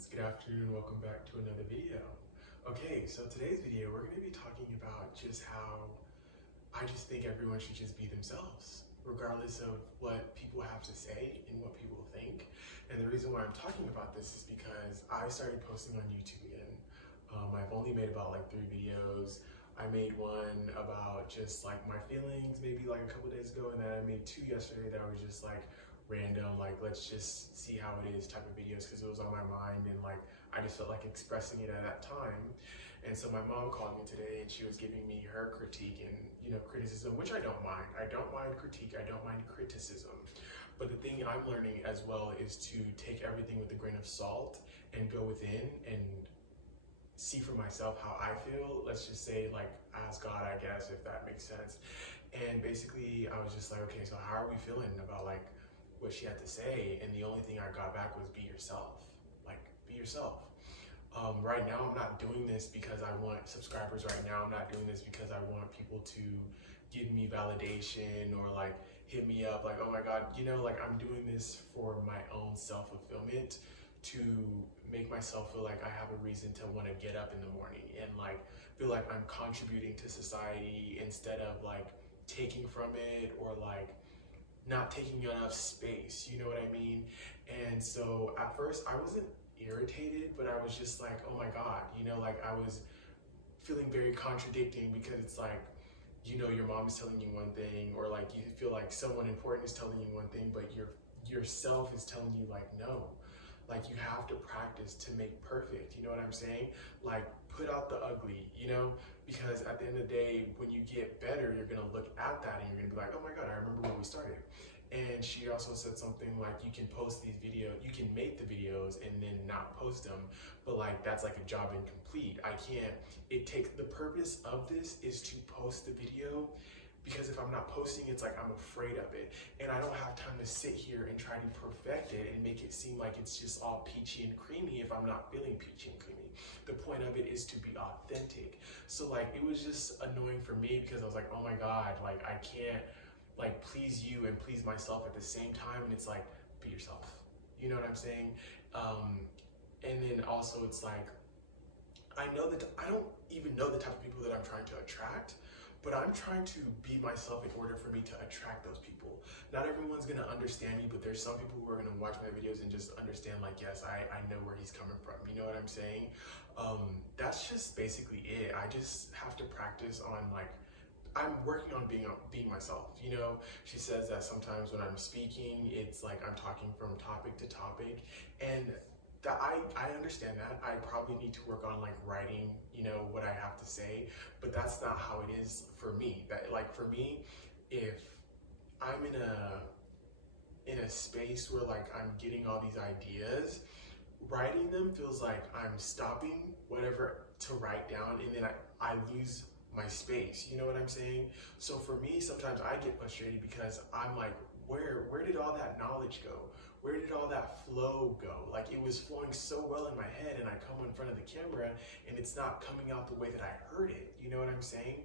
friends, good afternoon, welcome back to another video. Okay, so today's video we're going to be talking about just how I just think everyone should just be themselves, regardless of what people have to say and what people think. And the reason why I'm talking about this is because I started posting on YouTube again. I've only made about like 3 videos. I made one about just like my feelings maybe like a couple days ago, and then I made 2 yesterday that were just like random, like let's just see how it is type of videos, because it was on my mind and like I just felt like expressing it at that time. And so my mom called me today and she was giving me her critique and criticism, which I don't mind. I don't mind critique, I don't mind criticism. But the thing I'm learning as well is to take everything with a grain of salt and go within and see for myself how I feel. Let's just say like as God, I guess, if that makes sense. And basically I was just like, okay, so how are we feeling about like what she had to say? And the only thing I got back was be yourself. Like, be yourself. Right now, I'm not doing this because I want subscribers right now. I'm not doing this because I want people to give me validation or like hit me up like, oh my God, like I'm doing this for my own self-fulfillment, to make myself feel like I have a reason to want to get up in the morning and like feel like I'm contributing to society instead of like taking from it or like not taking enough space, you know what I mean? And so at first I wasn't irritated, but I was just like, oh my God, like I was feeling very contradicting, because it's like, your mom is telling you one thing, or like you feel like someone important is telling you one thing, but yourself is telling you like, no, like you have to practice to make perfect, you know what I'm saying? Like put out the ugly, because at the end of the day, when you get better, you're gonna look at that and you're gonna be like, oh my God, I remember when we started. And she also said something like, you can post these videos, you can make the videos and then not post them, but like that's like a job incomplete. The purpose of this is to post the video, because if I'm not posting, it's like I'm afraid of it. And I don't have time to sit here and try to perfect it and make it seem like it's just all peachy and creamy if I'm not feeling peachy and creamy. The point of it is to be authentic. So like, it was just annoying for me because I was like, oh my God, like I can't like please you and please myself at the same time. And it's like, be yourself. You know what I'm saying? And then also it's like, I don't even know the type of people that I'm trying to attract, but I'm trying to be myself in order for me to attract those people. Not everyone's gonna understand me, but there's some people who are gonna watch my videos and just understand like, yes, I know where he's coming from. You know what I'm saying? That's just basically it. I just have to practice on like, I'm working on being myself. She says that sometimes when I'm speaking, it's like I'm talking from topic to topic, and that I understand that. I probably need to work on like writing, what I have to say, but that's not how it is for me. That like for me, if I'm in a space where like I'm getting all these ideas, writing them feels like I'm stopping whatever to write down, and then I lose my space, you know what I'm saying? So for me, sometimes I get frustrated because I'm like, where did all that knowledge go? Where did all that flow go? Like it was flowing so well in my head, and I come in front of the camera and it's not coming out the way that I heard it, you know what I'm saying?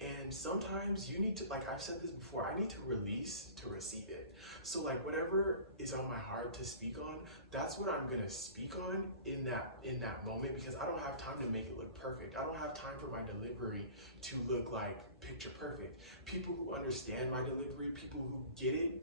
And sometimes you need to, like I've said this before, I need to release to receive it. So like whatever is on my heart to speak on, that's what I'm gonna speak on in that moment, because I don't have time to make it look perfect. I don't have time for my delivery to look like picture perfect. People who understand my delivery, people who get it,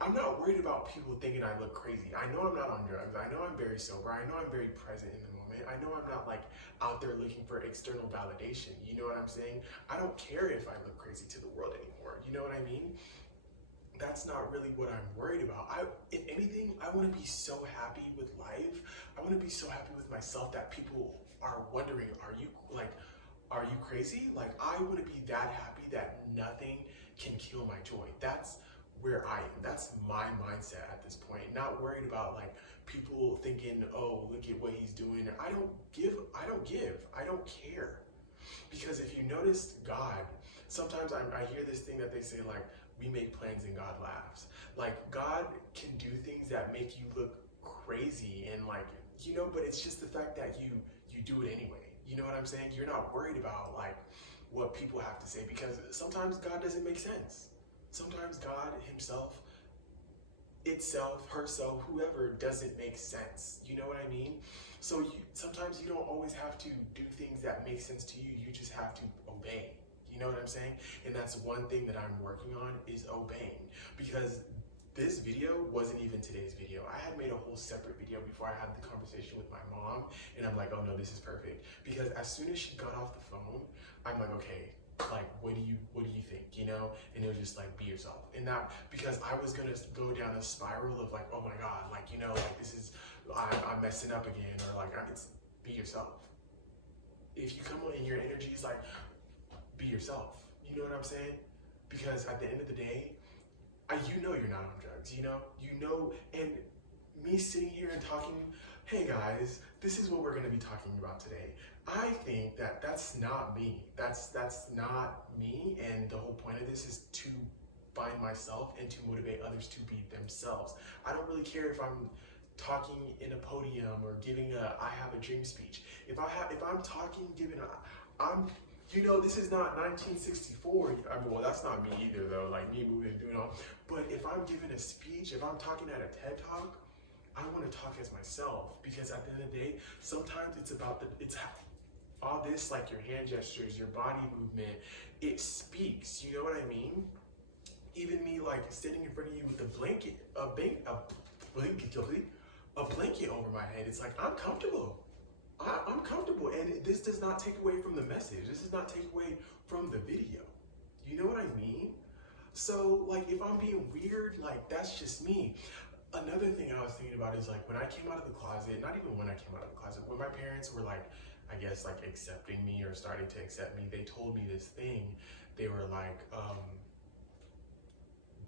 I'm not worried about people thinking I look crazy. I know I'm not on drugs. I know I'm very sober. I know I'm very present in the moment. I know I'm not like out there looking for external validation. You know what I'm saying? I don't care if I look crazy to the world anymore. You know what I mean? That's not really what I'm worried about. If anything, I want to be so happy with life. I want to be so happy with myself that people are wondering, are you crazy? Like I want to be that happy that nothing can kill my joy. That's where I am. That's my mindset at this point. Not worried about like people thinking, oh, look at what he's doing. I don't care. Because if you notice God, sometimes I hear this thing that they say like, we make plans and God laughs. Like God can do things that make you look crazy and like, but it's just the fact that you do it anyway. You know what I'm saying? You're not worried about like what people have to say, because sometimes God doesn't make sense. Sometimes God himself, itself, herself, whoever, doesn't make sense. You know what I mean? So sometimes you don't always have to do things that make sense to you. You just have to obey. You know what I'm saying? And that's one thing that I'm working on, is obeying. Because this video wasn't even today's video. I had made a whole separate video before I had the conversation with my mom, and I'm like, oh no, this is perfect. Because as soon as she got off the phone, I'm like, okay, like, what do you think, you know? And it was just like, be yourself. And that, because I was gonna go down a spiral of like, oh my God, like, you know, like this is, I'm messing up again, or like, it's be yourself. If you come on and your energy is like, be yourself, you know what I'm saying? Because at the end of the day, you know you're not on drugs, you know, and me sitting here and talking, hey guys, this is what we're gonna be talking about today. I think that that's not me. That's not me, and the whole point of this is to find myself and to motivate others to be themselves. I don't really care if I'm talking in a podium or giving a I have a dream speech. If I'm talking, you know, this is not 1964. Well, that's not me either, though. Like me moving, doing all. But if I'm giving a speech, if I'm talking at a TED Talk, I want to talk as myself, because at the end of the day, sometimes it's about all this, like your hand gestures, your body movement. It speaks. You know what I mean? Even me, like standing in front of you with a blanket over my head. It's like I'm comfortable. I'm comfortable, and this does not take away from the message. This does not take away from the video. You know what I mean? So, like, if I'm being weird, like, that's just me. Another thing I was thinking about is, like, when I came out of the closet, not even when I came out of the closet, when my parents were, like, I guess, like, accepting me or starting to accept me, they told me this thing. They were like,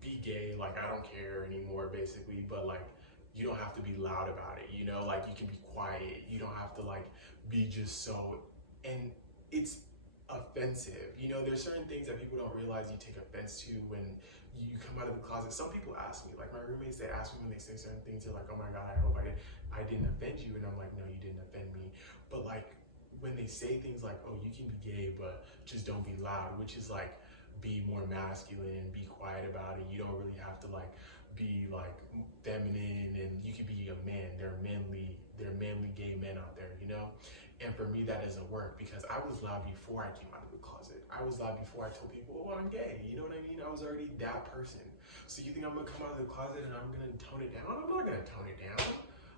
be gay, like, I don't care anymore, basically, but, like, you don't have to be loud about it, you know, like you can be quiet. You don't have to like be just so, and it's offensive. You know, there's certain things that people don't realize you take offense to when you come out of the closet. Some people ask me, like my roommates, they ask me when they say certain things, they're like, oh my God, I hope I didn't offend you. And I'm like, no, you didn't offend me. But like when they say things like, oh, you can be gay, but just don't be loud, which is like, be more masculine, be quiet about it. You don't really have to like be like feminine, and you can be a man. There are manly gay men out there, you know? And for me, that doesn't work, because I was loud before I came out of the closet. I was loud before I told people, oh, I'm gay. You know what I mean? I was already that person. So you think I'm gonna come out of the closet and I'm gonna tone it down? I'm not gonna tone it down.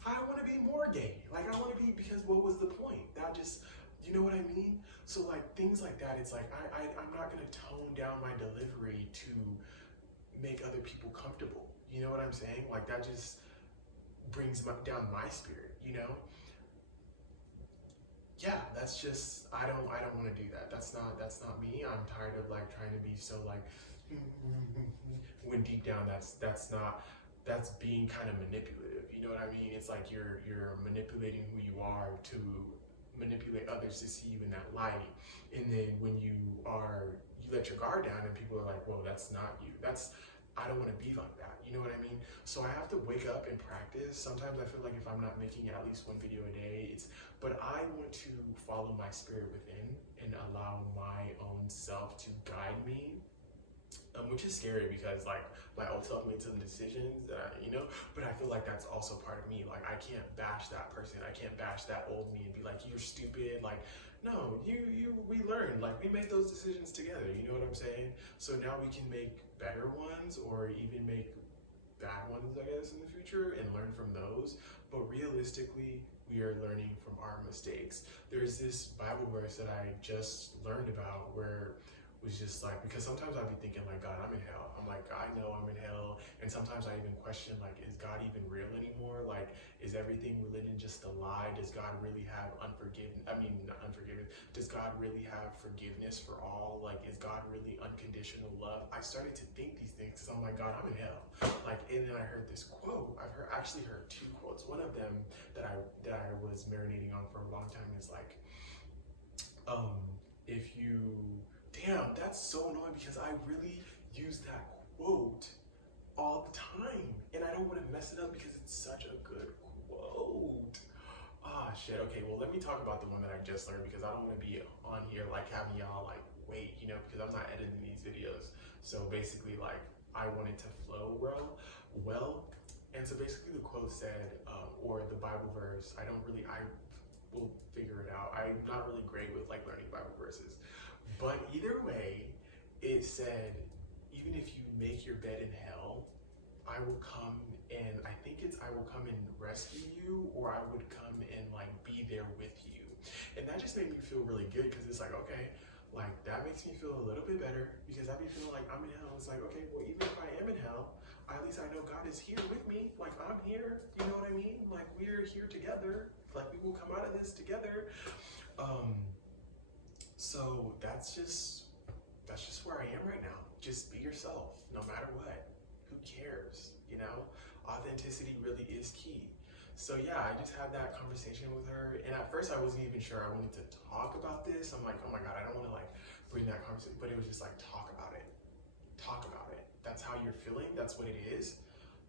I wanna be more gay. Like I wanna be, because what was the point? That just, you know what I mean? So like things like that, it's like I'm not gonna tone down my delivery to make other people comfortable. You know what I'm saying? Like that just brings down my spirit, you know? Yeah, that's just, I don't want to do that. That's not me. I'm tired of like trying to be so like, when deep down that's being kind of manipulative. You know what I mean? It's like you're manipulating who you are to manipulate others to see you in that light. And then when you let your guard down and people are like, whoa, that's not you. I don't want to be like that. You know what I mean? So I have to wake up and practice. Sometimes I feel like if I'm not making at least one video a day, but I want to follow my spirit within and allow my own self to guide me, which is scary because like my old self made some decisions that, you know, but I feel like that's also part of me. Like I can't bash that person. I can't bash that old me and be like, you're stupid. Like, no, we learned, like we made those decisions together. You know what I'm saying? So now we can make better ones or even make bad ones, I guess, in the future and learn from those. But realistically, we are learning from our mistakes. There's this Bible verse that I just learned about where it was just like, because sometimes I'd be thinking like, God, I'm in hell. I'm like, I know I'm in hell. And sometimes I even question like, is God even real anymore? Like, is everything religion just a lie? Does God really have does God really have forgiveness for all? Like, is God really unconditional love? I started to think these things because I'm like, God, I'm in hell. Like, and then I heard this quote. Actually heard two quotes. One of them that I was marinating on for a long time is like, damn, that's so annoying because I really use that quote all the time and I don't want to mess it up because it's such a good quote. Ah, shit. Okay, well, let me talk about the one that I just learned because I don't want to be on here like having y'all like wait, you know, because I'm not editing these videos. So basically, like, I want it to flow well, And so basically the quote said, or the Bible verse, I will figure it out. I'm not really great with like learning Bible verses. But either way, it said, even if you make your bed in hell, I will come and I will come and rescue you, or I would come and like be there with you. And that just made me feel really good because it's like, okay, like that makes me feel a little bit better because I'd be feeling like I'm in hell. It's like, okay, well, even if I am in hell, at least I know God is here with me. Like I'm here, you know what I mean? Like we're here together. Like we will come out of this together. So that's just where I am right now. Just be yourself, no matter what. Who cares? You know, authenticity really is key. So yeah, I just had that conversation with her, and at first I wasn't even sure I wanted to talk about this. I'm like, oh my God, I don't want to like bring that conversation, but it was just like, talk about it. Talk about it. That's how you're feeling. That's what it is.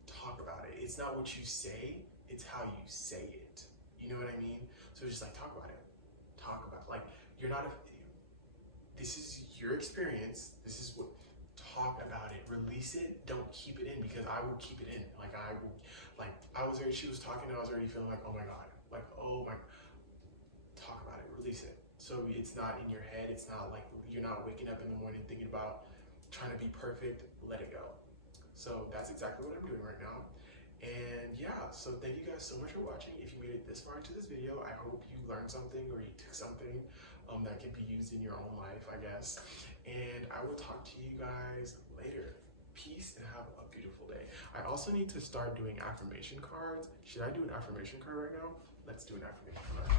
Talk about it. It's not what you say, it's how you say it. You know what I mean? So it's just like, talk about it. Talk about it. Like, you're not this is your experience. This is what, talk about it, release it, don't keep it in, because I will keep it in. Like she was talking and I was already feeling like, oh my God, like, oh my, talk about it, release it. So it's not in your head, it's not like you're not waking up in the morning thinking about trying to be perfect, let it go. So that's exactly what I'm doing right now. And yeah, so thank you guys so much for watching. If you made it this far into this video, I hope you learned something or you took something that can be used in your own life, I guess. And I will talk to you guys later. Peace and have a beautiful day. I also need to start doing affirmation cards. Should I do an affirmation card right now? Let's do an affirmation card.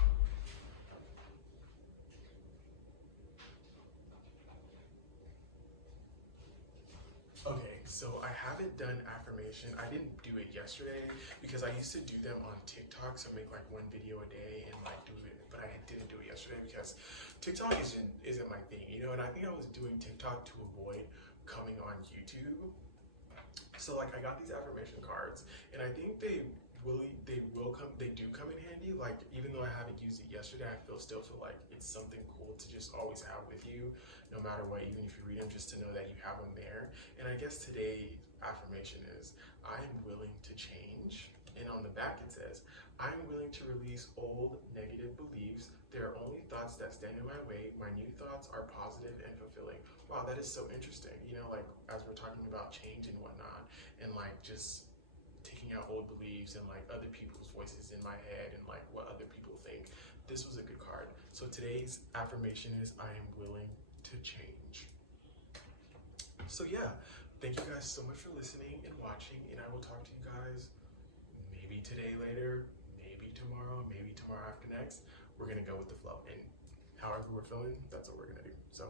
Okay, so I haven't done affirmation. I didn't do it yesterday because I used to do them on TikTok, so make like one video a day and like do it, but I didn't do it yesterday because TikTok isn't my thing, you know, and I think I was doing TikTok to avoid coming on YouTube. So like I got these affirmation cards and I think they do come in handy. Like even though I haven't used it yesterday, I still feel like it's something cool to just always have with you, no matter what, even if you read them, just to know that you have them there. And I guess today's affirmation is, I am willing to change. And on the back it says, I am willing to release old negative beliefs. There are only thoughts that stand in my way. My new thoughts are positive and fulfilling. Wow, that is so interesting. You know, like as we're talking about change and whatnot, and like just taking out old beliefs and like other people's voices in my head and like what other people think. This was a good card. So today's affirmation is, I am willing to change. So yeah, thank you guys so much for listening and watching, and I will talk to you guys maybe today later, maybe tomorrow after next. We're gonna go with the flow, and however we're feeling, that's what we're gonna do. So